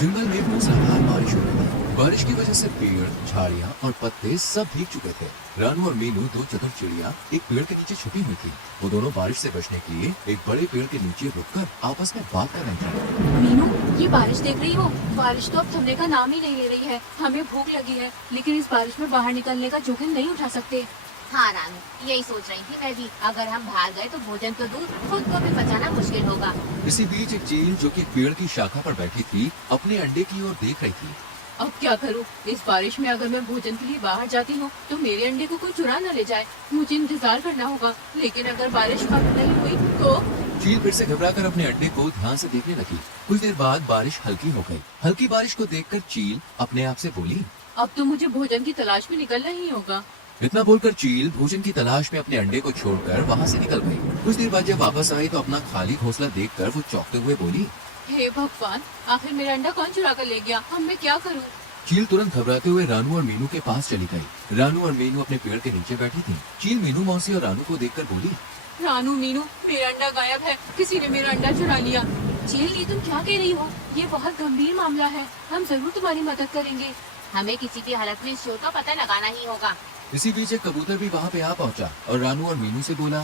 जंगल में मूसलाधार बारिश हो रही थी। बारिश की वजह से पेड़, झाड़ियाँ और पत्ते सब भीग चुके थे। रानू और मीनू, दो चतुर चिड़िया, एक पेड़ के नीचे छुपी हुई थी। वो दोनों बारिश से बचने के लिए एक बड़े पेड़ के नीचे रुककर आपस में बात कर रहे थे। मीनू, ये बारिश देख रही हो? बारिश तो अब थमने का नाम ही नहीं ले रही है। हमें भूख लगी है, लेकिन इस बारिश में बाहर निकलने का जोखिम नहीं उठा सकते। हाँ रानू, यही सोच रही थी मैं भी। अगर हम भाग गए तो भोजन तो दूर, खुद को भी बचाना मुश्किल होगा। इसी बीच एक चील जो कि पेड़ की शाखा पर बैठी थी, अपने अंडे की ओर देख रही थी। अब क्या करूँ? इस बारिश में अगर मैं भोजन के लिए बाहर जाती हूँ तो मेरे अंडे को कोई चुरा न ले जाए। मुझे इंतजार करना होगा, लेकिन अगर बारिश कम नहीं हुई तो? चील फिर से घबराकर अपने अंडे को ध्यान से देखने लगी। कुछ देर बाद बारिश हल्की हो गई। हल्की बारिश को देखकर चील अपने आप से बोली, अब तो मुझे भोजन की तलाश में निकलना ही होगा। इतना बोलकर चील भोजन की तलाश में अपने अंडे को छोड़कर वहाँ से निकल गई। कुछ देर बाद जब वापस आई तो अपना खाली घोंसला देखकर वो चौंकते हुए बोली, हे भगवान, आखिर मेरा अंडा कौन चुरा कर ले गया? अब मैं क्या करूँ? चील तुरंत घबराते हुए रानू और मीनू के पास चली गई। रानू और मीनू अपने पेड़ के नीचे बैठी थी। चील मीनू मौसी और रानू को देखकर बोली, रानू, मीनू, मेरा अंडा गायब है। किसी ने मेरा अंडा चुरा लिया। चील, ये तुम क्या कह रही हो? ये बहुत गंभीर मामला है। हम जरूर तुम्हारी मदद करेंगे। हमें किसी भी हालत में इस चोर का पता लगाना ही होगा। इसी बीच एक कबूतर भी वहाँ पे आ पहुँचा और रानू और मीनू से बोला,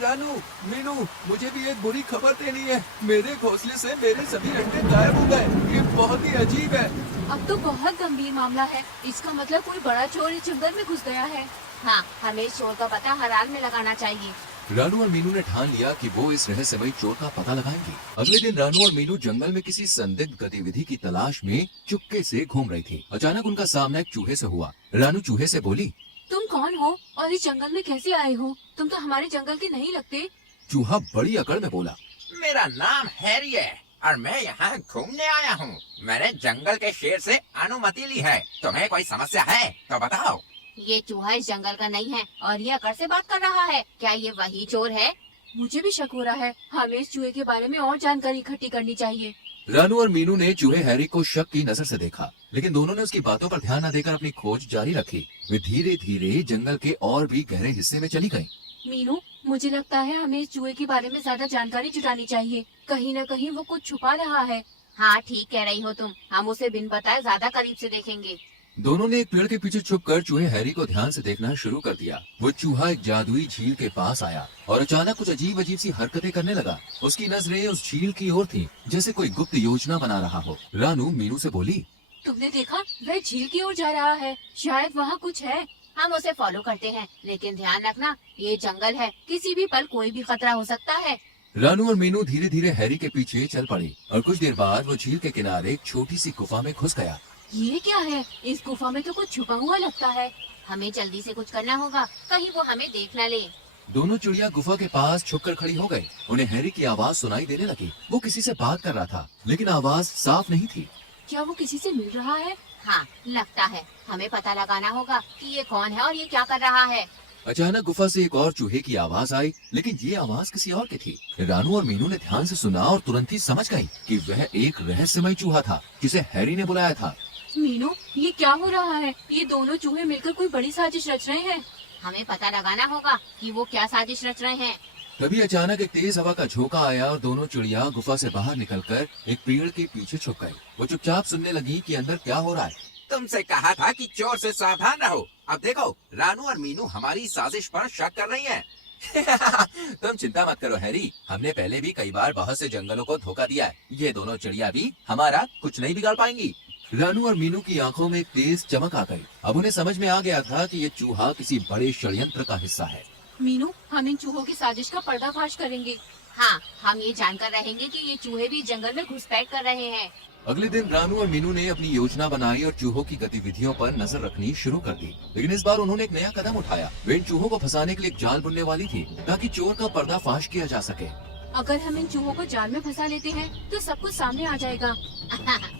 रानू, मीनू, मुझे भी एक बुरी खबर देनी है। मेरे घोंसले से मेरे सभी अंडे गायब हो गए। ये बहुत ही अजीब है। अब तो बहुत गंभीर मामला है। इसका मतलब कोई बड़ा चोर इस जंगल में घुस गया है। हाँ, हमें इस चोर का पता हर हाल में लगाना चाहिए। रानू और मीनू ने ठान लिया कि वो इस रहस्यमयी चोर का पता लगाएंगे। अगले दिन रानू और मीनू जंगल में किसी संदिग्ध गतिविधि की तलाश में चुपके से घूम रही थी। अचानक उनका सामना एक चूहे से हुआ। रानू चूहे से बोली, तुम कौन हो और इस जंगल में कैसे आए हो? तुम तो हमारे जंगल के नहीं लगते। चूहा बड़ी अकड़ में बोला, मेरा नाम हैरी है और मैं यहाँ घूमने आया हूँ। मैंने जंगल के शेर से अनुमति ली है। तुम्हें कोई समस्या है तो बताओ। ये चूहा इस जंगल का नहीं है और ये अकड़ से बात कर रहा है। क्या ये वही चोर है? मुझे भी शक हो रहा है। हमें इस चूहे के बारे में और जानकारी इकट्ठी करनी चाहिए। रानू और मीनू ने चूहे हैरी को शक की नजर से देखा, लेकिन दोनों ने उसकी बातों पर ध्यान न देकर अपनी खोज जारी रखी। वे धीरे धीरे जंगल के और भी गहरे हिस्से में चली गईं। मीनू, मुझे लगता है हमें इस चूहे के बारे में ज्यादा जानकारी जुटानी चाहिए। कहीं न कहीं वो कुछ छुपा रहा है। हाँ, ठीक कह रही हो तुम। हम उसे बिन बताए ज्यादा करीब से देखेंगे। दोनों ने एक पेड़ के पीछे छुपकर चूहे हैरी को ध्यान से देखना शुरू कर दिया। वो चूहा एक जादुई झील के पास आया और अचानक कुछ अजीब अजीब सी हरकतें करने लगा। उसकी नजरें उस झील की ओर थी, जैसे कोई गुप्त योजना बना रहा हो। रानू मीनू से बोली, तुमने देखा? वह झील की ओर जा रहा है। शायद वहाँ कुछ है। हम उसे फॉलो करते हैं, लेकिन ध्यान रखना, ये जंगल है। किसी भी पल कोई भी खतरा हो सकता है। रानू और मीनू धीरे धीरे हैरी के पीछे चल पड़ी और कुछ देर बाद वो झील के किनारे एक छोटी सी गुफा में घुस गया। ये क्या है? इस गुफा में तो कुछ छुपा हुआ लगता है। हमें जल्दी से कुछ करना होगा, कहीं वो हमें देख न ले। दोनों चिड़िया गुफा के पास छुपकर खड़ी हो गई। उन्हें हैरी की आवाज सुनाई देने लगी। वो किसी से बात कर रहा था, लेकिन आवाज साफ नहीं थी। क्या वो किसी से मिल रहा है? हाँ, लगता है। हमें पता लगाना होगा कि ये कौन है और ये क्या कर रहा है। अचानक गुफा से एक और चूहे की आवाज आई, लेकिन ये आवाज किसी और की थी। रानू और मीनू ने ध्यान से सुना और तुरंत ही समझ गई कि वह एक रहस्यमय चूहा था जिसे हैरी ने बुलाया था। मीनू, ये क्या हो रहा है? ये दोनों चूहे मिलकर कोई बड़ी साजिश रच रहे हैं। हमें पता लगाना होगा कि वो क्या साजिश रच रहे हैं। तभी अचानक एक तेज हवा का झोंका आया और दोनों चिड़िया गुफा से बाहर निकलकर एक पेड़ के पीछे छुप गई। वो चुपचाप सुनने लगी कि अंदर क्या हो रहा है। तुमसे कहा था कि चोर से सावधान रहो। अब देखो, रानू और मीनू हमारी साजिश पर शक कर रही हैं। तुम चिंता मत करो हैरी, हमने पहले भी कई बार बहुत से जंगलों को धोखा दिया है। ये दोनों चिड़िया भी हमारा कुछ नहीं बिगाड़ पाएंगी। रानू और मीनू की आंखों में तेज चमक आ गई। अब उन्हें समझ में आ गया था कि ये चूहा किसी बड़े षड्यंत्र का हिस्सा है। मीनू, हम इन चूहों की साजिश का पर्दाफाश करेंगे। हाँ, हम ये जानकर रहेंगे कि ये चूहे भी जंगल में घुसपैठ कर रहे हैं। अगले दिन रानू और मीनू ने अपनी योजना बनाई और चूहों की गतिविधियों पर नजर रखनी शुरू कर दी। लेकिन इस बार उन्होंने एक नया कदम उठाया। वे इन चूहों को फंसाने के लिए एक जाल बुनने वाली थी, ताकि चोर का पर्दाफाश किया जा सके। अगर हम इन चूहों को जाल में फंसा लेते हैं तो सब कुछ सामने आ जाएगा।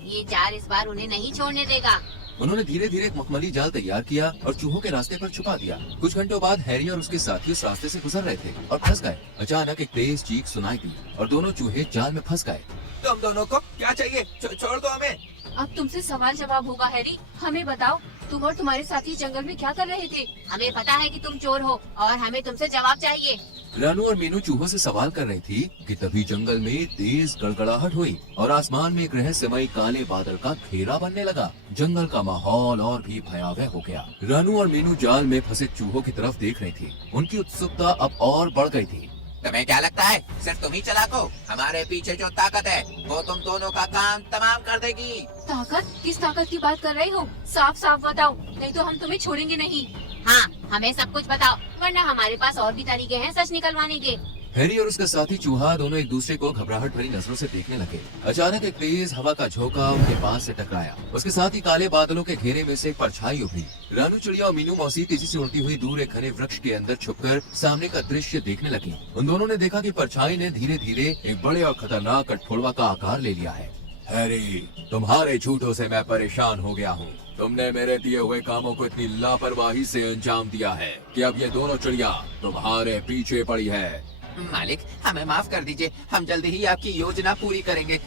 ये जाल इस बार उन्हें नहीं छोड़ने देगा। उन्होंने धीरे धीरे एक मखमली जाल तैयार किया और चूहों के रास्ते पर छुपा दिया। कुछ घंटों बाद हैरी और उसके साथी उस रास्ते से गुजर रहे थे और फंस गए। अचानक एक तेज चीख सुनाई दी और दोनों चूहे जाल में फंस गए। तुम दोनों को क्या चाहिए? छोड़ दो हमें। अब तुमसे सवाल जवाब होगा हैरी। हमें बताओ, तुम और तुम्हारे साथी जंगल में क्या कर रहे थे? हमें पता है कि तुम चोर हो और हमें तुमसे जवाब चाहिए। रानू और मीनू चूहों से सवाल कर रही थी कि तभी जंगल में तेज गड़गड़ाहट हुई और आसमान में एक रहस्यमयी काले बादल का घेरा बनने लगा। जंगल का माहौल और भी भयावह हो गया। रानू और मीनू जाल में फंसे चूहों की तरफ देख रही थी। उनकी उत्सुकता अब और बढ़ गई थी। तुम्हें क्या लगता है सिर्फ तुम ही चालाक हो? हमारे पीछे जो ताकत है वो तुम दोनों का काम तमाम कर देगी। ताकत? किस ताकत की बात कर रहे हो? साफ साफ बताओ, नहीं तो हम तुम्हें छोड़ेंगे नहीं। हाँ, हमें सब कुछ बताओ, वरना हमारे पास और भी तरीके हैं सच निकलवाने के। हैरी और उसका साथी चूहा दोनों एक दूसरे को घबराहट भरी नजरों से देखने लगे। अचानक एक तेज हवा का झोंका उनके पास से टकराया। उसके साथ ही काले बादलों के घेरे में से एक परछाई उभरी। रानू चिड़िया और मीनू मौसी तेजी से उड़ती हुई दूर एक घने वृक्ष के अंदर छुपकर सामने का दृश्य देखने लगी। उन दोनों ने देखा कि परछाई ने धीरे धीरे एक बड़े और खतरनाक कठफोड़वा का आकार ले लिया है। हैरी, तुम्हारे झूठों से मैं परेशान हो गया हूँ। तुमने मेरे दिए हुए कामों को इतनी लापरवाही से अंजाम दिया है कि अब ये दोनों चिड़िया तुम्हारे पीछे पड़ी है। मालिक, हमें माफ कर दीजिए, हम जल्दी ही आपकी योजना पूरी करेंगे।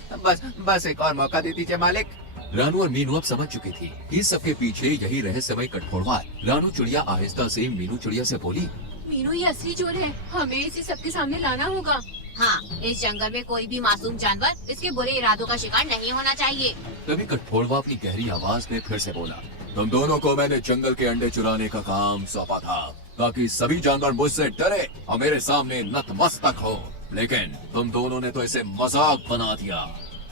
बस एक और मौका दे दीजिए मालिक। रानू और मीनू अब समझ चुकी थी। इस सबके पीछे यही रहस्यमय कठफोड़वा है। रानू चिड़िया आहिस्ता से मीनू चिड़िया से बोली, मीनू ये असली चोर है, हमें इसे सबके सामने लाना होगा। हाँ, इस जंगल में कोई भी मासूम जानवर इसके बुरे इरादों का शिकार नहीं होना चाहिए। तभी कठफोड़वा अपनी गहरी आवाज में फिर से बोला, तुम दोनों को मैंने जंगल के अंडे चुराने का काम सौंपा था ताकि सभी जानवर मुझसे डरे और मेरे सामने नतमस्तक हो, लेकिन तुम दोनों ने तो इसे मजाक बना दिया।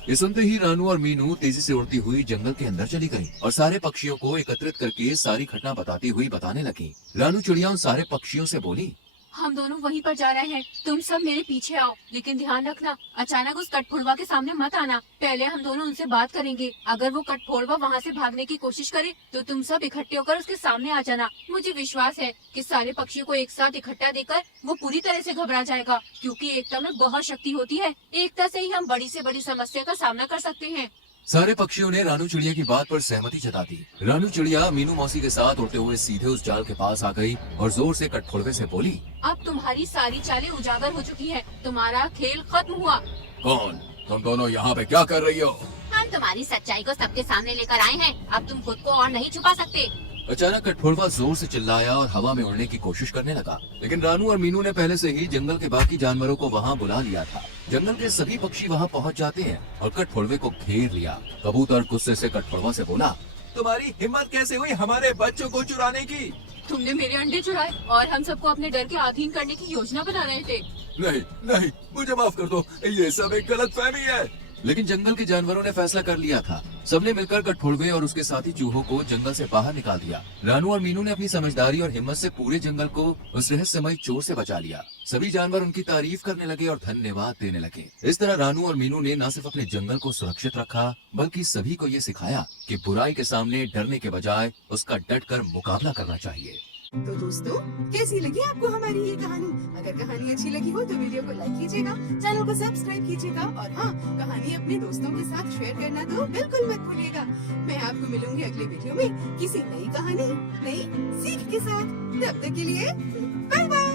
ये सुनते ही रानू और मीनू तेजी से उड़ती हुई जंगल के अंदर चली गई और सारे पक्षियों को एकत्रित करके सारी घटना बताती हुई बताने लगी। रानू चिड़िया उन सारे पक्षियों से बोली, हम दोनों वहीं पर जा रहे हैं, तुम सब मेरे पीछे आओ, लेकिन ध्यान रखना अचानक उस कठफोड़वा के सामने मत आना। पहले हम दोनों उनसे बात करेंगे। अगर वो कठफोड़वा वहाँ से भागने की कोशिश करे तो तुम सब इकट्ठे होकर उसके सामने आ जाना। मुझे विश्वास है कि सारे पक्षियों को एक साथ इकट्ठा देखकर वो पूरी तरह से घबरा जाएगा, क्योंकि एकता में बहुत शक्ति होती है। एकता से ही हम बड़ी से बड़ी समस्या का सामना कर सकते हैं। सारे पक्षियों ने रानू चिड़िया की बात पर सहमति जता दी। रानू चिड़िया मीनू मौसी के साथ उड़ते हुए सीधे उस जाल के पास आ गई और जोर से कठफोड़वे से बोली, अब तुम्हारी सारी चालें उजागर हो चुकी है, तुम्हारा खेल खत्म हुआ। कौन? तुम दोनों यहाँ पे क्या कर रही हो? हम तुम्हारी सच्चाई को सबके सामने लेकर आए हैं, अब तुम खुद को और नहीं छुपा सकते। अचानक कठफोड़वा जोर से चिल्लाया और हवा में उड़ने की कोशिश करने लगा, लेकिन रानू और मीनू ने पहले से ही जंगल के बाकी जानवरों को वहाँ बुला लिया था। जंगल के सभी पक्षी वहाँ पहुँच जाते हैं और कठफोड़वे को घेर लिया। कबूतर गुस्से से कठफोड़वा से बोला, तुम्हारी हिम्मत कैसे हुई हमारे बच्चों को चुराने की? तुमने मेरे अंडे चुराए और हम सबको अपने डर के अधीन करने की योजना बना रहे थे। नहीं नहीं, मुझे माफ कर दो, ये सब एक गलतफहमी है। लेकिन जंगल के जानवरों ने फैसला कर लिया था। सबने मिलकर कठफोड़वे और उसके साथी चूहों को जंगल से बाहर निकाल दिया। रानू और मीनू ने अपनी समझदारी और हिम्मत से पूरे जंगल को उस रहस्यमय चोर से बचा लिया। सभी जानवर उनकी तारीफ करने लगे और धन्यवाद देने लगे। इस तरह रानू और मीनू ने न सिर्फ अपने जंगल को सुरक्षित रखा, बल्कि सभी को ये सिखाया कि बुराई के सामने डरने के बजाय उसका डटकर मुकाबला करना चाहिए। तो दोस्तों, कैसी लगी आपको हमारी ये कहानी? अगर कहानी अच्छी लगी हो तो वीडियो को लाइक कीजिएगा, चैनल को सब्सक्राइब कीजिएगा और हाँ, कहानी अपने दोस्तों के साथ शेयर करना तो बिल्कुल मत भूलिएगा। मैं आपको मिलूंगी अगले वीडियो में किसी नई कहानी, नई सीख के साथ। तब तक के लिए बाय बाय।